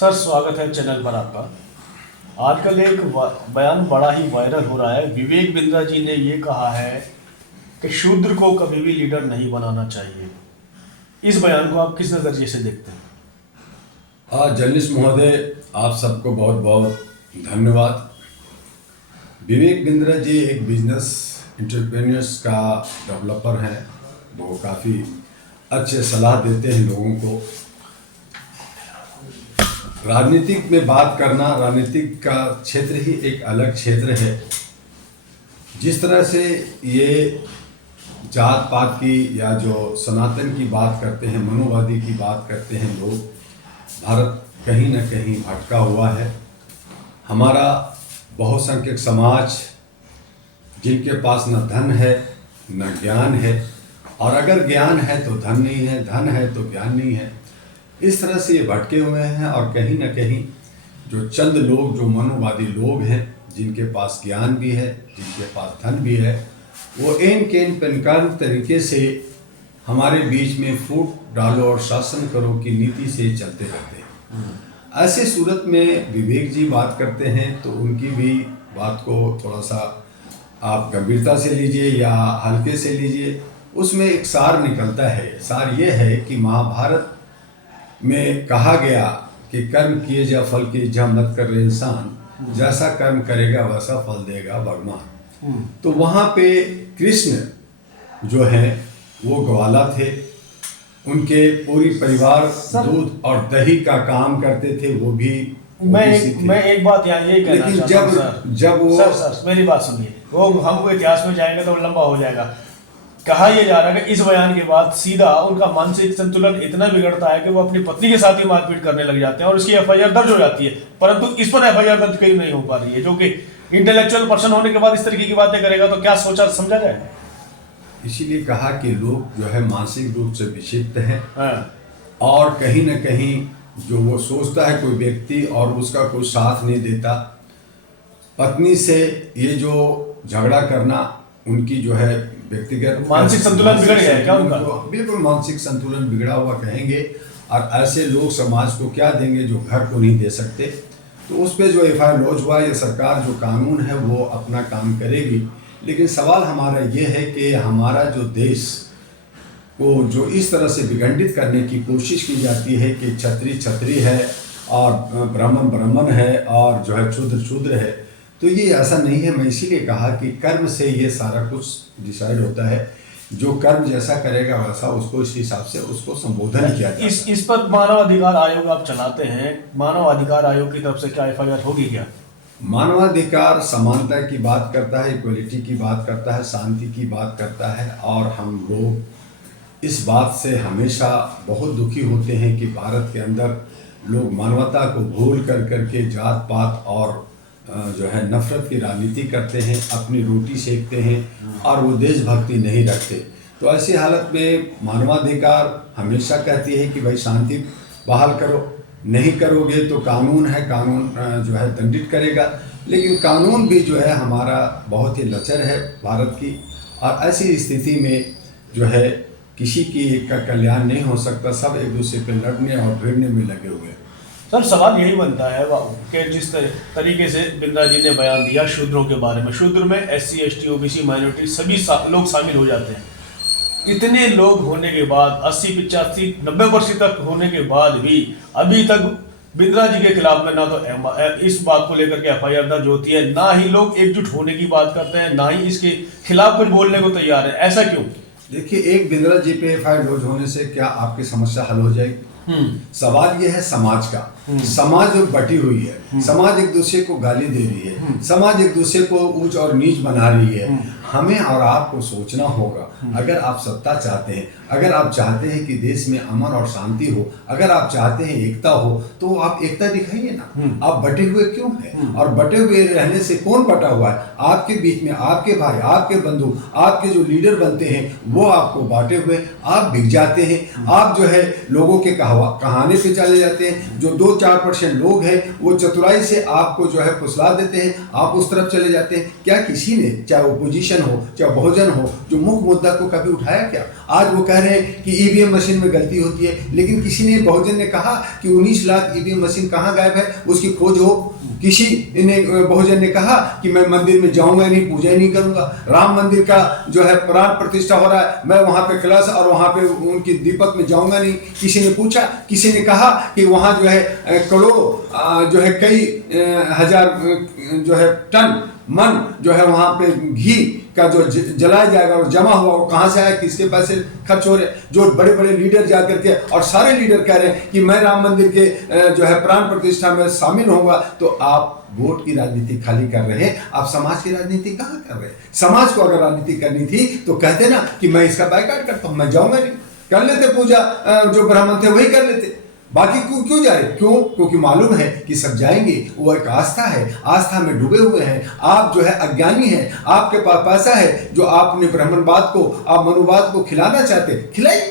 Sir, स्वागत है channel पर आपका। आजकल एक बयान बड़ा ही वायरल हो रहा है। विवेक बिंद्रा जी ने ये कहा है कि शूद्र को कभी भी लीडर नहीं बनाना चाहिए। इस बयान को आप किस नज़रिए से देखते हैं? जर्नलिस्ट महोदय, आप सबको बहुत बहुत धन्यवाद। विवेक बिंद्रा जी एक बिजनेस एंटरप्रेन्योर्स का डेवलपर हैं। वो काफ़ी अच्छे सलाह देते हैं लोगों को। राजनीतिक में बात करना, राजनीतिक का क्षेत्र ही एक अलग क्षेत्र है। जिस तरह से ये जात पात की या जो सनातन की बात करते हैं, मनोवादी की बात करते हैं लोग, भारत कहीं न कहीं भटका हुआ है। हमारा बहुसंख्यक समाज, जिनके पास न धन है न ज्ञान है, और अगर ज्ञान है तो धन नहीं है, धन है तो ज्ञान नहीं है, इस तरह से ये भटके हुए हैं। और कहीं न कहीं जो चंद लोग, जो मनोवादी लोग हैं, जिनके पास ज्ञान भी है, जिनके पास धन भी है, वो एन केन पेनकान तरीके से हमारे बीच में फूट डालो और शासन करो की नीति से चलते रहते हैं। ऐसे सूरत में विवेक जी बात करते हैं तो उनकी भी बात को थोड़ा सा आप गंभीरता से लीजिए या हल्के से लीजिए। उसमें एक सार निकलता है। सार ये है कि महाभारत में कहा गया कि कर्म किए जा फल की इच्छा मत कर रहे इंसान, जैसा कर्म करेगा वैसा फल देगा भगवान। तो वहाँ पे कृष्ण जो है वो ग्वाला थे। उनके पूरी परिवार दूध और दही का काम करते थे। वो भी मैं एक बात यहाँ ये कहना लेकिन चाहता हूँ सर। जब वो सर मेरी बात सुनिए। वो हम इतिहास में जाएंगे तो लंबा हो जाएगा। कहा यह जा रहा है कि इस बयान के बाद सीधा उनका मानसिक संतुलन इतना बिगड़ता है कि वो अपनी पत्नी के साथ ही मारपीट करने लग जाते हैं और उसकी एफआईआर दर्ज हो जाती है, परंतु इस पर एफआईआर दर्ज कहीं नहीं हो पा रही है। जो कि इंटेलेक्चुअल पर्सन होने के बाद इस तरीके की बातें करेगा तो क्या सोचा समझा जाए। इसीलिए कहा कि लोग जो है मानसिक रूप से विक्षिप्त हैं। हाँ। और कहीं न कहीं जो वो सोचता है कोई व्यक्ति और उसका कोई साथ नहीं देता। पत्नी से ये जो झगड़ा करना, उनकी जो है व्यक्तिगत मानसिक संतुलन बिगड़ गया है क्या उनका? बिल्कुल मानसिक संतुलन बिगड़ा हुआ कहेंगे। और ऐसे लोग समाज को क्या देंगे जो घर को नहीं दे सकते। तो उस पर जो एफआईआर लॉन्च हुआ, ये सरकार जो कानून है वो अपना काम करेगी। लेकिन सवाल हमारा ये है कि हमारा जो देश को जो इस तरह से विखंडित करने की कोशिश की जाती है कि छत्री छत्री है और ब्राह्मण ब्राह्मण है और जो है शूद्र शूद्र है, तो ये ऐसा नहीं है। मैं इसीलिए कहा कि कर्म से ये सारा कुछ डिसाइड होता है। जो कर्म जैसा करेगा वैसा उसको इस हिसाब से उसको संबोधन किया जाता है। इस पर मानव अधिकार आयोग आप चलाते हैं। मानव अधिकार आयोग की तरफ से क्या एफआईआर होगी क्या? मानवाधिकार समानता की बात करता है, इक्वलिटी की बात करता है, शांति की बात करता है। और हम लोग इस बात से हमेशा बहुत दुखी होते हैं कि भारत के अंदर लोग मानवता को भूल कर करके जात पात और जो है नफरत की राजनीति करते हैं, अपनी रोटी सेकते हैं और वो देशभक्ति नहीं रखते। तो ऐसी हालत में मानवाधिकार हमेशा कहती है कि भाई शांति बहाल करो, नहीं करोगे तो कानून है, कानून जो है दंडित करेगा। लेकिन कानून भी जो है हमारा बहुत ही लचर है भारत की। और ऐसी स्थिति में जो है किसी की एक का कल्याण नहीं हो सकता। सब एक दूसरे पे लड़ने और भिड़ने में लगे हुए हैं। सर, सवाल यही बनता है कि जिस तरीके से बिंद्रा जी ने बयान दिया शूद्रों के बारे में, शूद्र में एससी एसटी ओबीसी माइनॉरिटी सभी लोग शामिल हो जाते हैं। इतने लोग होने के बाद 80 85 90% तक होने के बाद भी अभी तक बिंद्रा जी के खिलाफ में ना तो इस बात को लेकर के एफआईआर दर्ज होती है, ना ही लोग एकजुट होने की बात करते हैं, ना ही इसके खिलाफ कुछ बोलने को तैयार है। ऐसा क्यों? देखिए, एक बिंद्रा जी पे एफआईआर लॉन्च होने से क्या आपकी समस्या हल हो जाएगी? सवाल यह है समाज का। समाज बटी हुई है। समाज एक दूसरे को गाली दे रही है। समाज एक दूसरे को ऊंच और नीच बना रही है। हमें और आपको सोचना होगा। अगर आप सत्ता चाहते हैं, अगर आप चाहते हैं कि देश में अमन और शांति हो, अगर आप चाहते हैं एकता हो, तो आप एकता दिखाइए ना। आप बटे हुए क्यों हैं? और बटे हुए रहने से कौन बटा हुआ है? आपके बीच में आपके भाई, आपके बंधु, आपके जो लीडर बनते हैं वो आपको बांटे हुए, आप बिक जाते हैं। आप जो है लोगों के कहाने पे चले जाते हैं। जो 2-4% लोग हैं वो चतुराई से आपको जो है फुसला देते हैं, आप उस तरफ चले जाते हैं। क्या किसी ने, चाहे ओपोजिशन बहुजन हो चाहे बहुजन हो, जो मुख्य मुद्दा को कभी उठाया क्या? आज वो कह रहे हैं कि ईवीएम मशीन में गलती होती है, लेकिन किसी ने बहुजन ने कहा कि 19 लाख ईवीएम मशीन कहाँ गायब है, उसकी खोज हो? किसी ने बहुजन ने कहा कि मैं मंदिर में जाऊंगा नहीं, पूजा ही नहीं करूंगा, राम मंदिर का जो है प्राण प्रतिष्ठा हो रहा है, मैं वहां पे कलश और वहां पे उनकी दीपक में जाऊंगा नहीं। किसी ने पूछा, किसी ने कहा कि वहां जो है करोड़ों जो है कई हजार जो है टन मन जो है वहां पे घी का जो जलाया जाएगा और जमा हुआ वो कहाँ से आया, किसके पैसे खर्च हो रहे? जो बड़े बड़े लीडर जा करके और सारे लीडर कह रहे हैं कि मैं राम मंदिर के जो है प्राण प्रतिष्ठा में शामिल होऊंगा, तो आप वोट की राजनीति खाली कर रहे हैं, आप समाज की राजनीति कहाँ कर रहे हैं? समाज को अगर राजनीति करनी थी तो कहते ना कि मैं इसका बायकॉट करता हूं, मैं जाऊंगा नहीं, कर लेते पूजा, जो ब्राह्मण थे वही कर लेते, बाकी क्यों जा रहे? क्यों? क्योंकि मालूम है कि सब जाएंगे, वो एक आस्था है, आस्था में डूबे हुए हैं। आप जो है अज्ञानी हैं, आपके पास पैसा है जो आपने ब्राह्मणवाद को, आप मनुवाद को खिलाना चाहते, खिलाइए।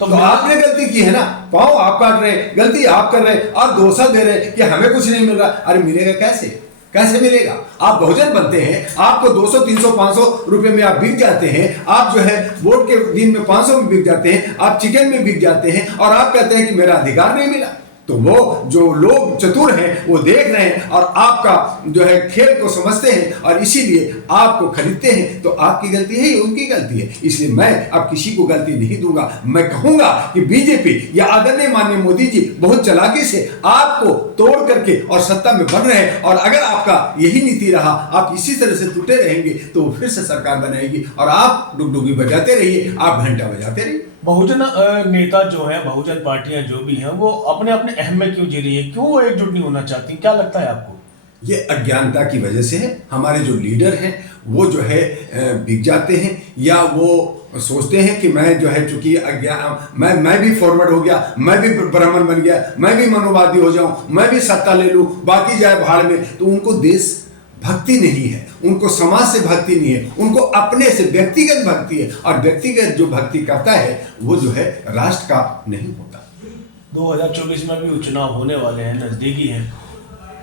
तो आपने गलती की है ना, पाँव आप काट रहे हैं, गलती आप कर रहे हैं, आप दोषा दे रहे हैं कि हमें कुछ नहीं मिल रहा। अरे मिलेगा कैसे? कैसे मिलेगा? आप बहुजन बनते हैं, आपको 200 300 500 रुपए में आप बिक जाते हैं, आप जो है वोट के दिन में 500 में बिक जाते हैं, आप चिकन में बिक जाते हैं और आप कहते हैं कि मेरा अधिकार नहीं मिला। तो वो जो लोग चतुर हैं वो देख रहे हैं और आपका जो है खेल को समझते हैं और इसीलिए आपको खरीदते हैं। तो आपकी गलती है, उनकी गलती है, इसलिए मैं अब किसी को गलती नहीं दूंगा। मैं कहूंगा कि बीजेपी या आदरणीय माननीय मोदी जी बहुत चालाकी से आपको तोड़ करके और सत्ता में बन रहे हैं, और अगर आपका यही नीति रहा, आप इसी तरह से टूटे रहेंगे तो फिर से सरकार बनाएगी और आप डुगडुगी बजाते रहिए, आप घंटा बजाते रहिए। बहुजन नेता जो है, बहुजन पार्टियां जो भी हैं, वो अपने अपने अहम में क्यों जी रही है? क्यों वो एकजुट नहीं होना चाहती? क्या लगता है आपको? ये अज्ञानता की वजह से है। हमारे जो लीडर हैं वो जो है बिक जाते हैं, या वो सोचते हैं कि मैं जो है चूंकि मैं भी फॉरवर्ड हो गया, मैं भी ब्राह्मण बन गया, मैं भी मनोवादी हो जाऊं, मैं भी सत्ता ले लूं, बाकी जाए भाड़ में। तो उनको देश भक्ति नहीं है, उनको समाज से भक्ति नहीं है, उनको अपने से व्यक्तिगत भक्ति है, और व्यक्तिगत जो भक्ति करता है वो जो है राष्ट्र का नहीं होता। 2024 में भी उपचुनाव होने वाले हैं, नजदीकी हैं।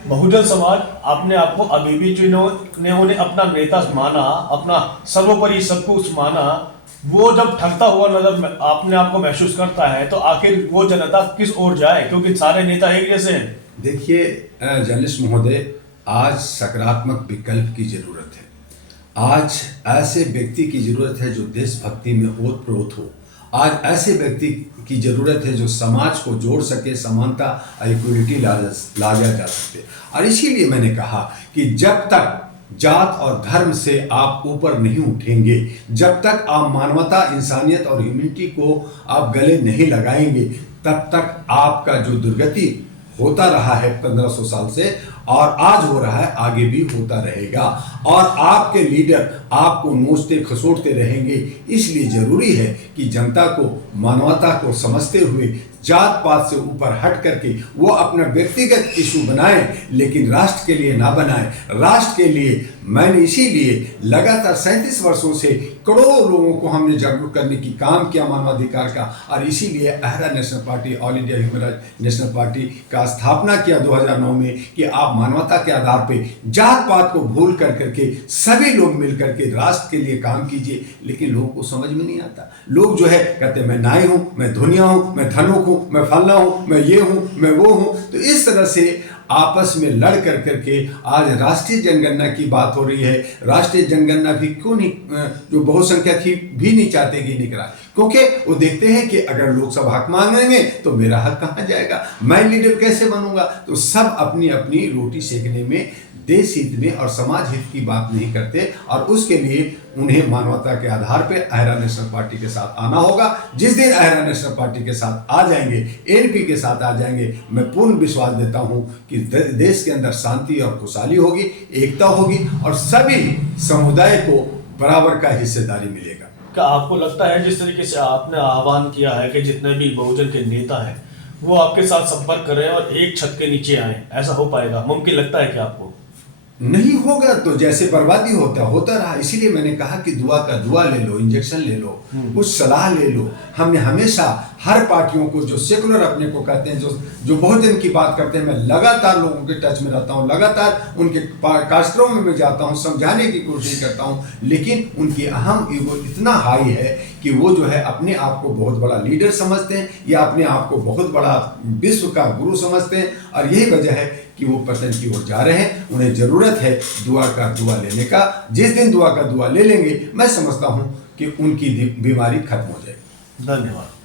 बहुजन समाज अपने आप को अभी भी जिन्होंने अपना नेता माना, अपना सर्वोपरि सब कुछ माना, वो जब ठगता हुआ नजर अपने आप को महसूस करता है, तो आखिर वो जनता किस ओर जाए? क्योंकि सारे नेता एक जैसे हैं। देखिए जर्नलिस्ट महोदय, आज सकारात्मक विकल्प की जरूरत है। आज ऐसे व्यक्ति की जरूरत है जो देशभक्ति में ओतप्रोत हो। आज ऐसे व्यक्ति की जरूरत है जो समाज को जोड़ सके, समानता इक्वलिटी ला जा सके। और इसीलिए मैंने कहा कि जब तक जात और धर्म से आप ऊपर नहीं उठेंगे, जब तक आप मानवता, इंसानियत और ह्यूमैनिटी को आप गले नहीं लगाएंगे, तब तक आपका जो दुर्गति होता रहा है 1500 साल से और आज हो रहा है, आगे भी होता रहेगा। और आपके लीडर आपको नोचते खसोटते रहेंगे। इसलिए जरूरी है कि जनता को मानवता को समझते हुए जात पात से ऊपर हट करके वो अपना व्यक्तिगत इशू बनाएं, लेकिन राष्ट्र के लिए ना बनाएं। राष्ट्र के लिए मैंने इसीलिए लगातार 37 वर्षों से करोड़ों लोगों को हमने जागरूक करने की काम किया मानवाधिकार का, और इसीलिए अहरा national party, all India human rights national party का स्थापना किया 2009 में कि आप मानवता के आधार पे जात पात को भूल कर करके सभी लोग मिल करके राष्ट्र के लिए काम कीजिए। लेकिन लोगों को समझ में नहीं आता। लोग जो है कहते मैं नाई हूँ, मैं धुनिया हूँ, मैं धनुक हूँ, मैं फलना हूँ, मैं ये हूँ, मैं वो हूँ। तो इस तरह से आपस में लड़ कर करके आज राष्ट्रीय जनगणना की बात हो रही है। राष्ट्रीय जनगणना भी क्यों नहीं, जो बहुसंख्यक ही भी नहीं चाहते कि निकला, क्योंकि वो देखते हैं कि अगर लोग सब हक मांगेंगे तो मेरा हक कहाँ जाएगा, मैं लीडर कैसे बनूंगा। तो सब अपनी अपनी रोटी सेकने में, देश हित में और समाज हित की बात नहीं करते, और उसके लिए उन्हें मानवता के आधार पे अहरा नेशनल पार्टी के साथ आना होगा। जिस दिन अहरा नेशनल पार्टी के साथ आ जाएंगे, एनपी के साथ आ जाएंगे, मैं पूर्ण विश्वास देता हूं कि देश के अंदर शांति और खुशहाली होगी, एकता होगी और सभी समुदाय को बराबर का हिस्सेदारी मिलेगा। क्या आपको लगता है जिस तरीके से आपने आह्वान किया है कि जितने भी बहुजन के नेता हैं वो आपके साथ संपर्क करें और एक छत के नीचे आए, ऐसा हो पाएगा? मुमकिन लगता है क्या आपको? नहीं होगा तो जैसे बर्बादी होता रहा। इसीलिए मैंने कहा कि दुआ का दुआ ले लो, इंजेक्शन ले लो, कुछ सलाह ले लो। हमने हमेशा हर पार्टियों को, जो सेकुलर अपने को कहते हैं, जो बहुजन की बात करते हैं, मैं लगातार लोगों के टच में रहता हूँ, लगातार उनके कार्यक्रमों में मैं जाता हूँ, समझाने की कोशिश करता हूँ, लेकिन उनकी अहम ईगो इतना हाई है कि वो जो है अपने आप को बहुत बड़ा लीडर समझते हैं या अपने आप को बहुत बड़ा विश्व का गुरु समझते हैं, और यही वजह है कि वो पतन की ओर जा रहे हैं। उन्हें ज़रूरत है दुआ का दुआ लेने का। जिस दिन दुआ का दुआ ले लेंगे, मैं समझता हूँ कि उनकी बीमारी खत्म हो जाएगी। धन्यवाद।